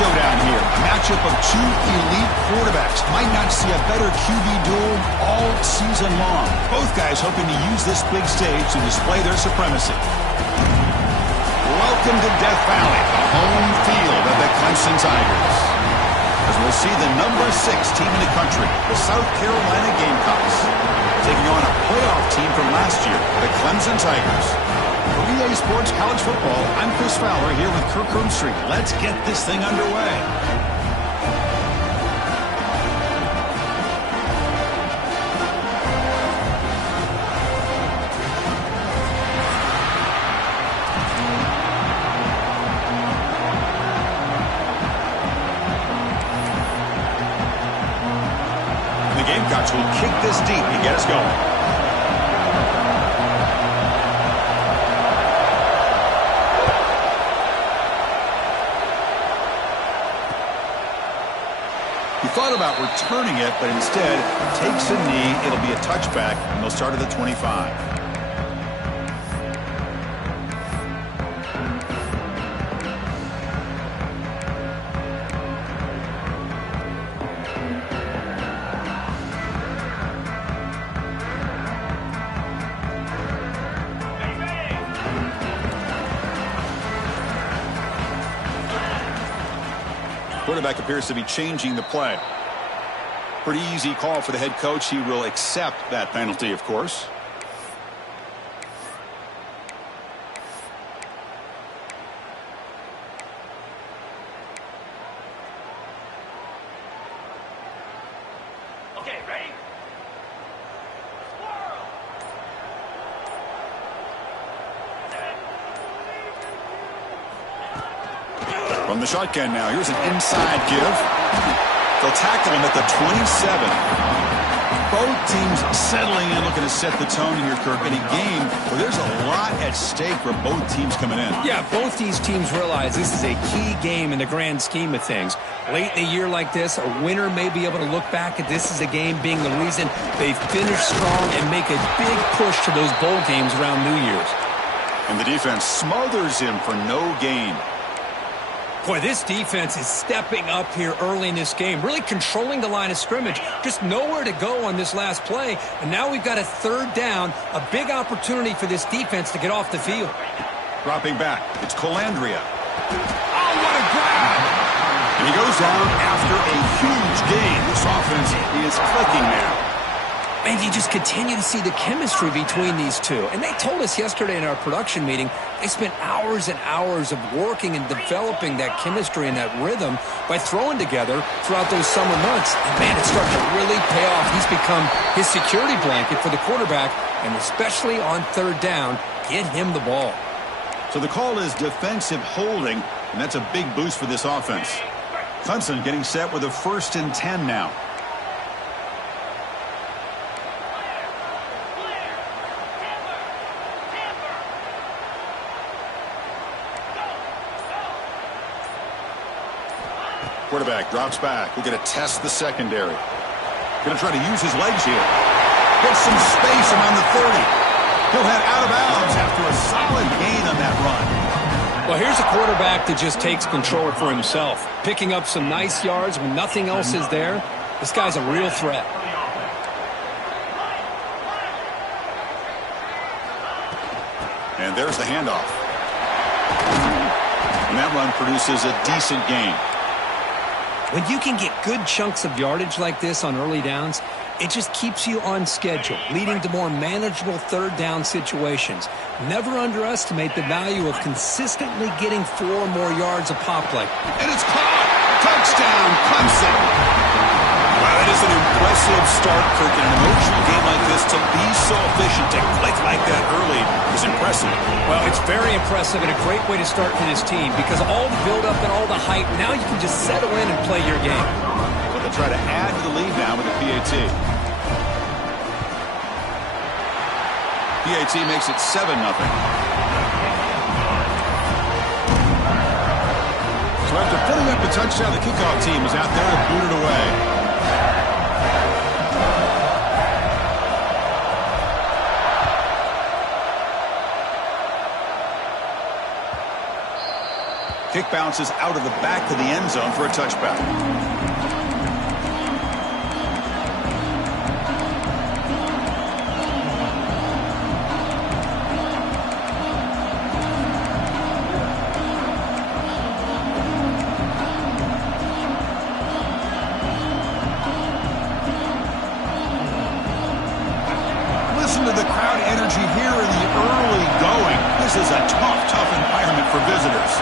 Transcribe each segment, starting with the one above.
showdown here. A matchup of two elite quarterbacks. Might not see a better QB duel all season long. Both guys hoping to use this big stage to display their supremacy. Welcome to Death Valley, the home field of the Clemson Tigers. As we'll see the number 6 team in the country, the South Carolina Gamecocks, taking on a playoff team from last year, the Clemson Tigers. For EA Sports College Football, I'm Chris Fowler here with Kirk Herbstreit. Let's get this thing underway. The Gamecocks will kick this deep to get us going. Thought about returning it, but instead takes a knee. It'll be a touchback, and they'll start at the 25. Quarterback appears to be changing the play. Pretty easy call for the head coach. He will accept that penalty, of course. Okay, ready? From the shotgun now, here's an inside give. They'll tackle him at the 27. Both teams settling in, looking to set the tone here, Kirk, in a game where there's a lot at stake for both teams coming in. Yeah, both these teams realize this is a key game in the grand scheme of things. Late in a year like this, a winner may be able to look back at this as a game being the reason they finish strong and make a big push to those bowl games around New Year's. And the defense smothers him for no gain. Boy, this defense is stepping up here early in this game, really controlling the line of scrimmage. Just nowhere to go on this last play. And now we've got a third down, a big opportunity for this defense to get off the field. Dropping back, it's Colandrea. Oh, what a grab! And he goes down after a huge gain. This offense is clicking now. And you just continue to see the chemistry between these two. And they told us yesterday in our production meeting, they spent hours and hours of working and developing that chemistry and that rhythm by throwing together throughout those summer months. And, man, it's starting to really pay off. He's become his security blanket for the quarterback, and especially on third down, get him the ball. So the call is defensive holding, and that's a big boost for this offense. Clemson getting set with a 1st and 10 now. Quarterback drops back. We're going to test the secondary. Going to try to use his legs here. Get some space around the 30. He'll head out of bounds after a solid gain on that run. Well, here's a quarterback that just takes control for himself, picking up some nice yards when nothing else is there. This guy's a real threat. And there's the handoff. And that run produces a decent gain. When you can get good chunks of yardage like this on early downs, it just keeps you on schedule, leading to more manageable third down situations. Never underestimate the value of consistently getting 4 or more yards a pop like. And it's caught! Touchdown, Clemson! Wow, that is an impressive start, Kirk. In an emotional game like this, to be so efficient, to click like that early is impressive. Well, it's very impressive and a great way to start for this team because all the build-up and all the hype, now you can just settle in and play your game. So they'll try to add to the lead now with a PAT. PAT makes it 7-0. So after putting up a touchdown, the kickoff team is out there to boot it away. Kick puck bounces out of the back of the end zone for a touchback. Listen to the crowd energy here in the early going. This is a tough environment for visitors.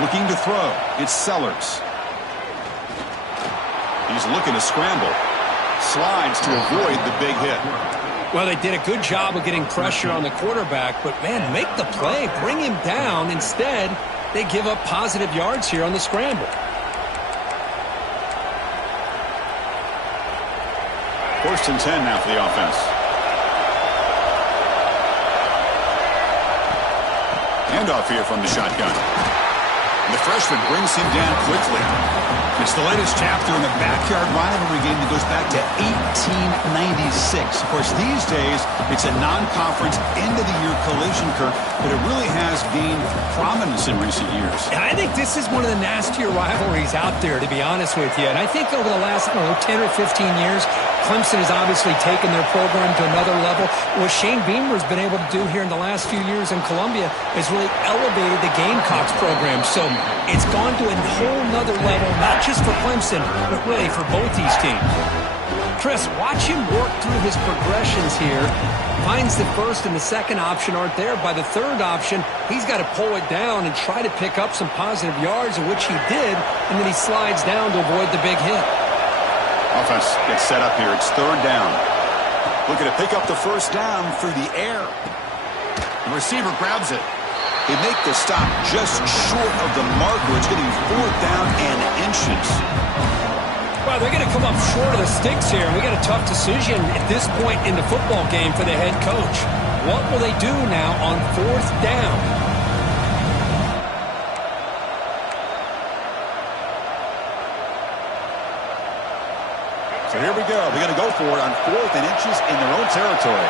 Looking to throw. It's Sellers. He's looking to scramble. Slides to avoid the big hit. Well, they did a good job of getting pressure on the quarterback, but, man, make the play. Bring him down. Instead, they give up positive yards here on the scramble. First and 10 now for the offense. Handoff here from the shotgun. And the freshman brings him down quickly. It's the latest chapter in the backyard rivalry game that goes back to 1896. Of course, these days, it's a non-conference end-of-the-year collision, Kirk, but it really has gained prominence in recent years. And I think this is one of the nastier rivalries out there, to be honest with you. And I think over the last, 10 or 15 years, Clemson has obviously taken their program to another level. What Shane Beamer has been able to do here in the last few years in Columbia has really elevated the Gamecocks program. So it's gone to a whole nother level, not just for Clemson, but really for both these teams. Chris, watch him work through his progressions here. Finds the first and the second option aren't there. By the third option, he's got to pull it down and try to pick up some positive yards, of which he did, and then he slides down to avoid the big hit. Offense gets set up here. It's third down. Looking to pick up the first down through the air. The receiver grabs it. They make the stop just short of the marker. It's getting fourth down and inches. Well, they're going to come up short of the sticks here, and we got a tough decision at this point in the football game for the head coach. What will they do now on fourth down? So here we go. They're going to go for it on fourth and inches in their own territory.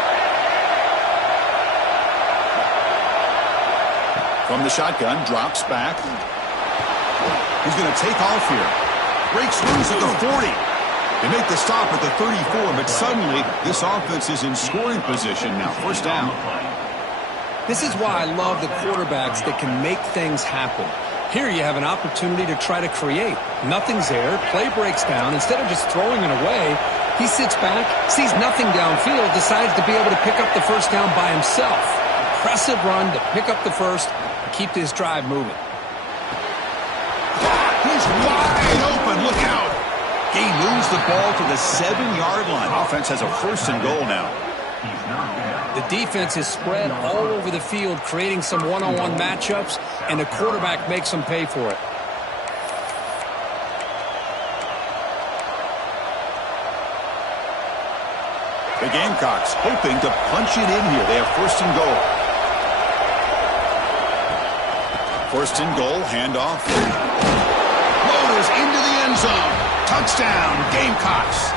From the shotgun, drops back. He's going to take off here. Breaks loose at the 40. They make the stop at the 34, but suddenly this offense is in scoring position now. First down. This is why I love the quarterbacks that can make things happen. Here you have an opportunity to try to create. Nothing's there. Play breaks down. Instead of just throwing it away, he sits back, sees nothing downfield, decides to be able to pick up the first down by himself. Impressive run to pick up the first and keep this drive moving. He's wide open. Look out. He moves the ball to the 7-yard line. Offense has a first and goal now. The defense is spread all over the field, creating some one-on-one matchups, and the quarterback makes them pay for it. The Gamecocks hoping to punch it in here. They have first and goal. First and goal, handoff. Loaders into the end zone. Touchdown, Gamecocks.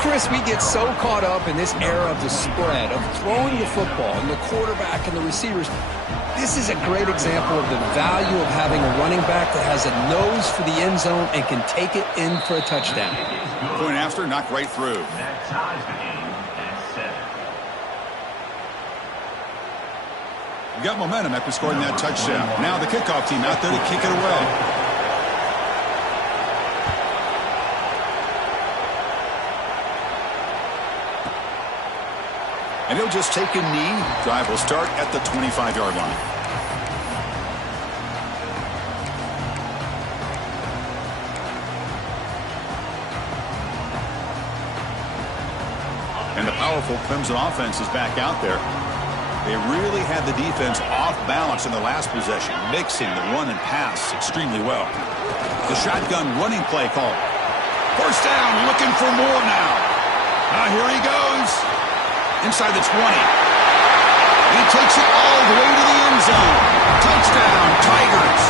Chris, we get so caught up in this era of the spread, of throwing the football, and the quarterback and the receivers. This is a great example of the value of having a running back that has a nose for the end zone and can take it in for a touchdown. Point after, knocked right through. You got momentum after scoring that touchdown. Now the kickoff team out there to kick it away. And he'll just take a knee. Drive will start at the 25-yard line. And the powerful Clemson offense is back out there. They really had the defense off balance in the last possession, mixing the run and pass extremely well. The shotgun running play call. First down, looking for more now. Here he goes. Inside the 20. He takes it all the way to the end zone. Touchdown, Tigers.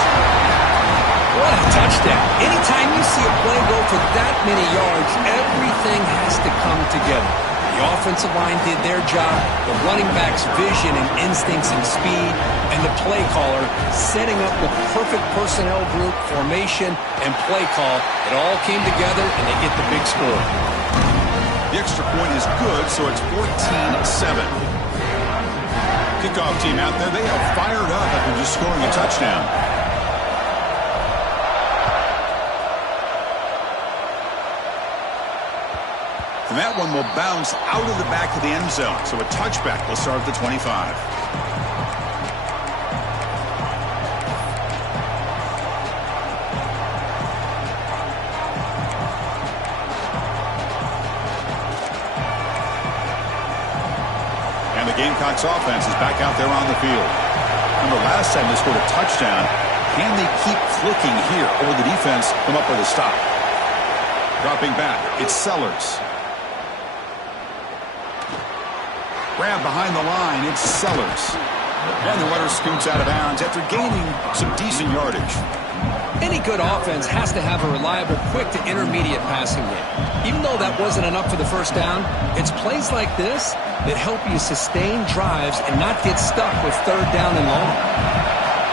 What a touchdown. Anytime you see a play go for that many yards, everything has to come together. The offensive line did their job, the running back's vision and instincts and speed, and the play caller setting up the perfect personnel group, formation, and play call. It all came together, and they get the big score. The extra point is good, so it's 14-7. Kickoff team out there, they are fired up after just scoring a touchdown. And that one will bounce out of the back of the end zone. So a touchback will start at the 25. And the Gamecocks offense is back out there on the field. Remember last time they scored a touchdown. Can they keep clicking here? Or will the defense come up with a stop? Dropping back, it's Sellers. Grab behind the line, it's Sellers. And the runner scoots out of bounds after gaining some decent yardage. Any good offense has to have a reliable, quick to intermediate passing game. Even though that wasn't enough for the first down, it's plays like this that help you sustain drives and not get stuck with third down and long.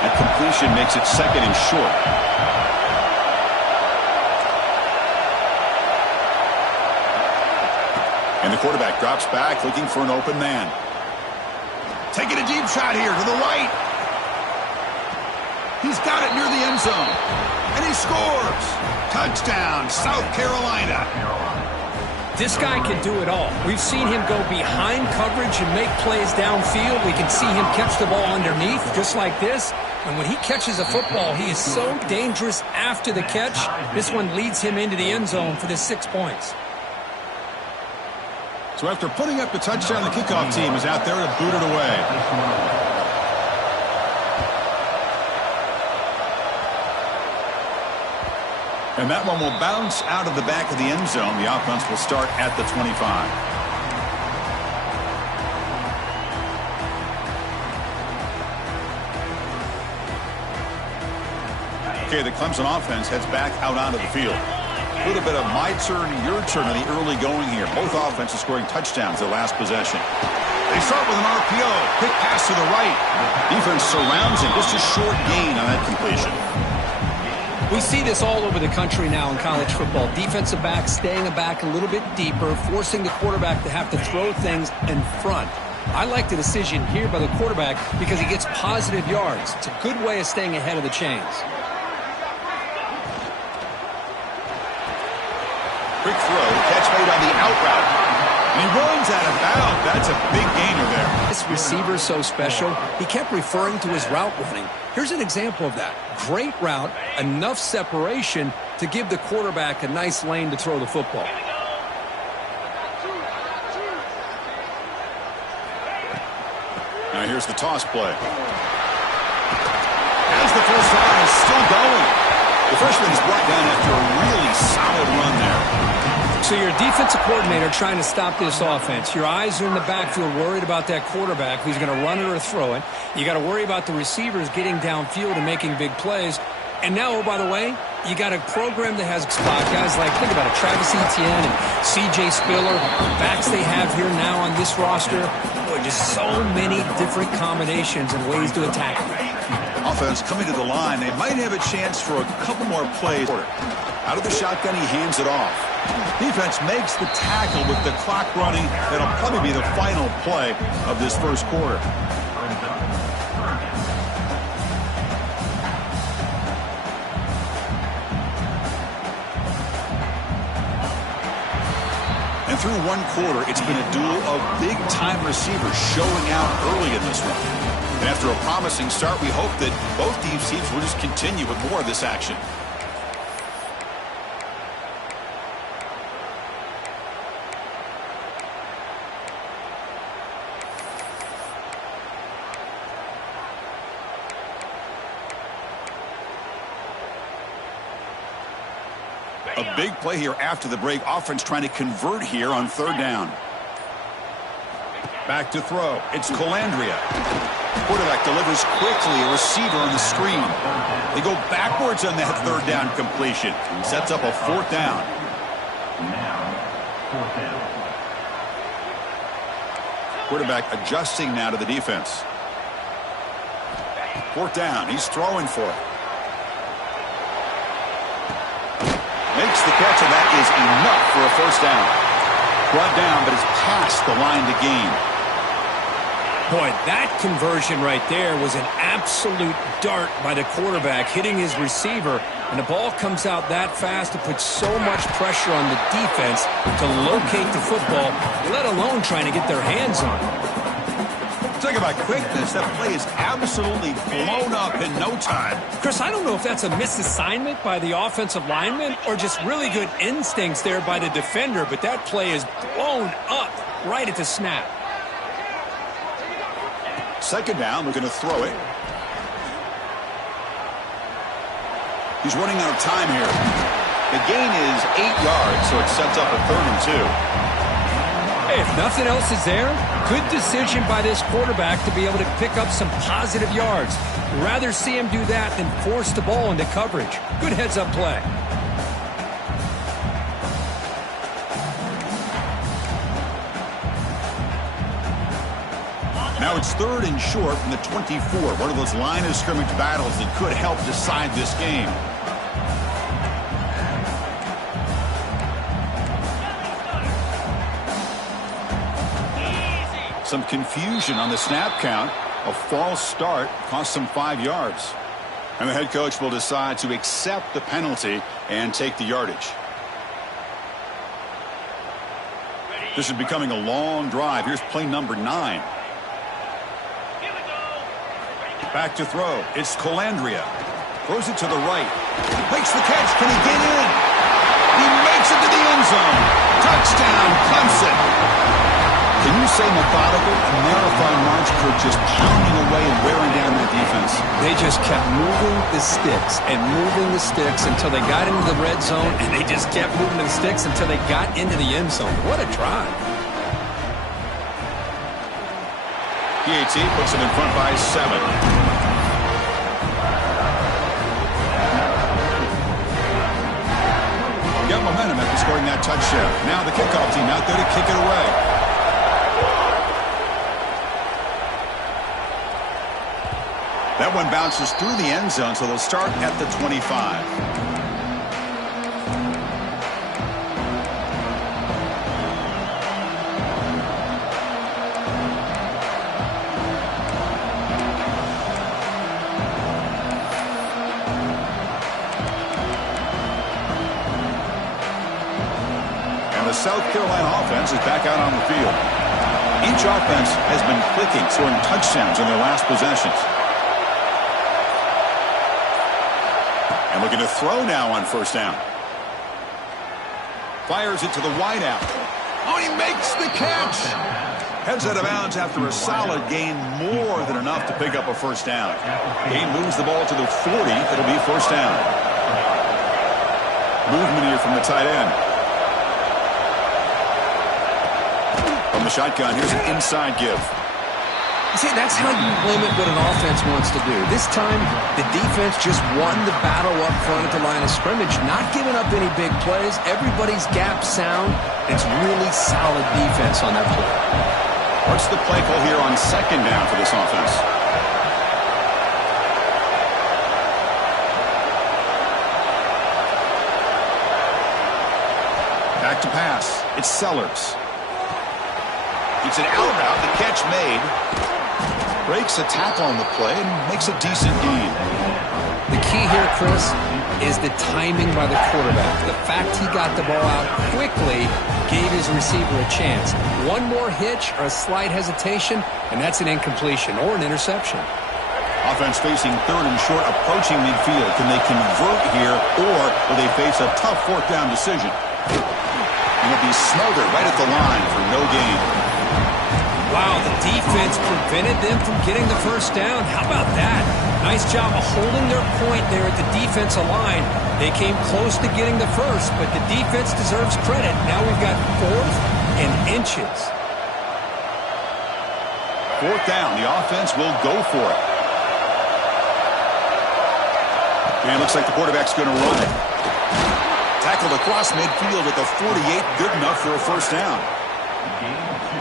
That completion makes it second and short. And the quarterback drops back, looking for an open man. Taking a deep shot here to the right. He's got it near the end zone. And he scores. Touchdown, South Carolina. This guy can do it all. We've seen him go behind coverage and make plays downfield. We can see him catch the ball underneath, just like this. And when he catches a football, he is so dangerous after the catch. This one leads him into the end zone for the 6 points. So after putting up the touchdown, the kickoff team is out there to boot it away. And that one will bounce out of the back of the end zone. The offense will start at the 25. Okay, the Clemson offense heads back out onto the field. A little bit of my turn, your turn in the early going here. Both offenses scoring touchdowns their last possession. They start with an RPO. Quick pass to the right. Defense surrounds him. Just a short gain on that completion. We see this all over the country now in college football. Defensive backs staying back a little bit deeper, forcing the quarterback to have to throw things in front. I like the decision here by the quarterback because he gets positive yards. It's a good way of staying ahead of the chains. Quick throw, catch made on the out route. And he runs out of bounds. That's a big gainer there. This receiver's so special, he kept referring to his route running. Here's an example of that. Great route, enough separation to give the quarterback a nice lane to throw the football. Now here's the toss play. As the first down is still going. The freshman is brought down after a really solid run there. So you're a defensive coordinator trying to stop this offense. Your eyes are in the backfield worried about that quarterback who's going to run it or throw it. You got to worry about the receivers getting downfield and making big plays. And now, oh, by the way, you got a program that has spot guys like, think about it, Travis Etienne and C.J. Spiller, the backs they have here now on this roster. Boy, just so many different combinations and ways to attack them. Offense coming to the line. They might have a chance for a couple more plays. Out of the shotgun, he hands it off. Defense makes the tackle with the clock running. That'll probably be the final play of this first quarter. And through one quarter, it's been a duel of big-time receivers showing out early in this one. And after a promising start, we hope that both these teams will just continue with more of this action. A big play here after the break. Offense trying to convert here on third down. Back to throw. It's Colandrea. Quarterback delivers quickly. A receiver on the screen. They go backwards on that third down completion. Sets up a fourth down. Quarterback adjusting now to the defense. Fourth down. He's throwing for it. Makes the catch, and that is enough for a first down. Brought down, but it's past the line to gain. Boy, that conversion right there was an absolute dart by the quarterback, hitting his receiver, and the ball comes out that fast to put so much pressure on the defense to locate the football, let alone trying to get their hands on it. Talk about quickness. That play is absolutely blown up in no time. Chris, I don't know if that's a misassignment by the offensive lineman or just really good instincts there by the defender, but that play is blown up right at the snap. Second down, we're going to throw it. He's running out of time here. The gain is 8 yards, so it sets up a 3rd and 2. Hey, if nothing else is there, good decision by this quarterback to be able to pick up some positive yards. Rather see him do that than force the ball into coverage. Good heads-up play. Now it's 3rd and short from the 24. One of those line of scrimmage battles that could help decide this game. Some confusion on the snap count. A false start cost them 5 yards. And the head coach will decide to accept the penalty and take the yardage. This is becoming a long drive. Here's play number 9. Back to throw. It's Colandrea. Throws it to the right. Makes the catch. Can he get in? He makes it to the end zone. Touchdown, Clemson. Can you say methodical? A marathon march for just pounding away and wearing down that defense. They just kept moving the sticks and moving the sticks until they got into the red zone, and they just kept moving the sticks until they got into the end zone. What a drive. PAT puts it in front by 7. Got momentum after scoring that touchdown. Now the kickoff team out there to kick it away. That one bounces through the end zone, so they'll start at the 25. The South Carolina offense is back out on the field. Each offense has been clicking, scoring touchdowns in their last possessions. And looking to throw now on first down. Fires it to the wideout. Oh, he makes the catch. Heads out of bounds after a solid gain, more than enough to pick up a first down. Gain moves the ball to the 40. It'll be first down. Movement here from the tight end. From the shotgun, here's an inside give. You see, that's how you limit what an offense wants to do. This time, the defense just won the battle up front at the line of scrimmage, not giving up any big plays. Everybody's gap sound. It's really solid defense on that play. What's the play call here on second down for this offense? Back to pass. It's Sellers. It's an out route. The catch made. Breaks a tackle on the play and makes a decent gain. The key here, Chris, is the timing by the quarterback. The fact he got the ball out quickly gave his receiver a chance. One more hitch or a slight hesitation, and that's an incompletion or an interception. Offense facing 3rd and short, approaching midfield. Can they convert here, or will they face a tough 4th down decision? And it'll be smothered right at the line for no gain. Wow, the defense prevented them from getting the first down. How about that? Nice job of holding their point there at the defensive line. They came close to getting the first, but the defense deserves credit. Now we've got 4th and inches. 4th down. The offense will go for it. And it looks like the quarterback's going to run it. Tackled across midfield at the 48. Good enough for a first down.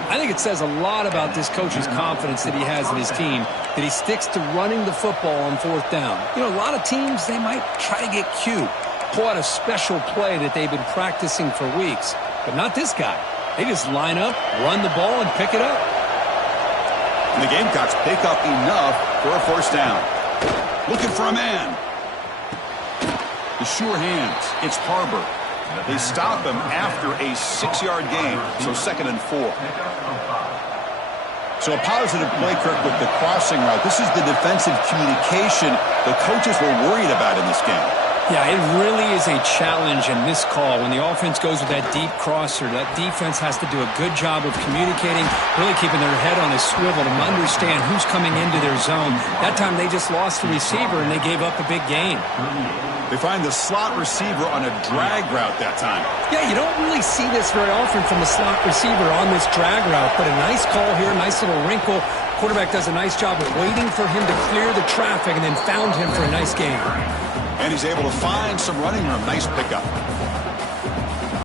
I think it says a lot about this coach's confidence that he has in his team, that he sticks to running the football on fourth down. You know, a lot of teams, they might try to get cute, pull out a special play that they've been practicing for weeks. But not this guy. They just line up, run the ball, and pick it up. And the Gamecocks pick up enough for a first down. Looking for a man. The sure hands. It's Harbor. They stop him after a 6-yard gain, so 2nd and 4. So a positive play, Kirk, with the crossing route. This is the defensive communication the coaches were worried about in this game. Yeah, it really is a challenge in this call. When the offense goes with that deep crosser, that defense has to do a good job of communicating, really keeping their head on a swivel to understand who's coming into their zone. That time they just lost the receiver and they gave up a big gain. They find the slot receiver on a drag route that time. Yeah, you don't really see this very often from the slot receiver on this drag route, but a nice call here, nice little wrinkle. Quarterback does a nice job of waiting for him to clear the traffic and then found him for a nice gain. And he's able to find some running room. Nice pickup.